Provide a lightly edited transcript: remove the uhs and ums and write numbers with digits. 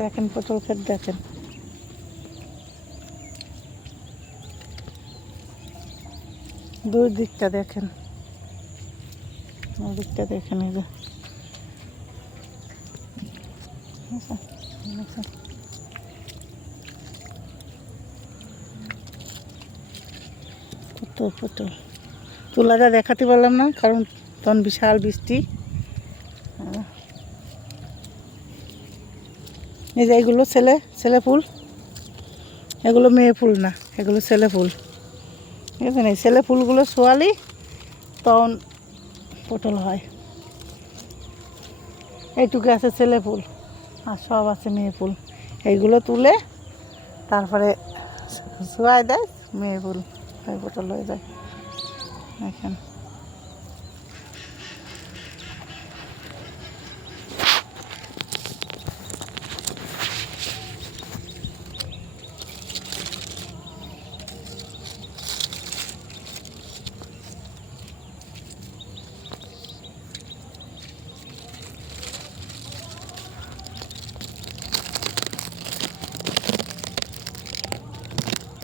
দেখেন পটল ক্ষেত দেখেন, দুই দিকটা দেখেন, ওই দিকটা দেখেন, এই যে কত পটল। তুলাটা দেখাতে পারলাম না কারণ তখন বিশাল বৃষ্টি। এই যে এগুলো ছেলে ফুল, এগুলো মেয়ে ফুল না, এগুলো ছেলে ফুল, ঠিক আছে। এই ছেলে ফুলগুলো সোয়ালি তখন পটল হয়। এইটুকু আছে ছেলে ফুল আর সব আছে মেয়ে ফুল। এইগুলো তুলে তারপরে শোয়াই দেয়, মেয়ে ফুল পটল হয়ে যায়। দেখেন।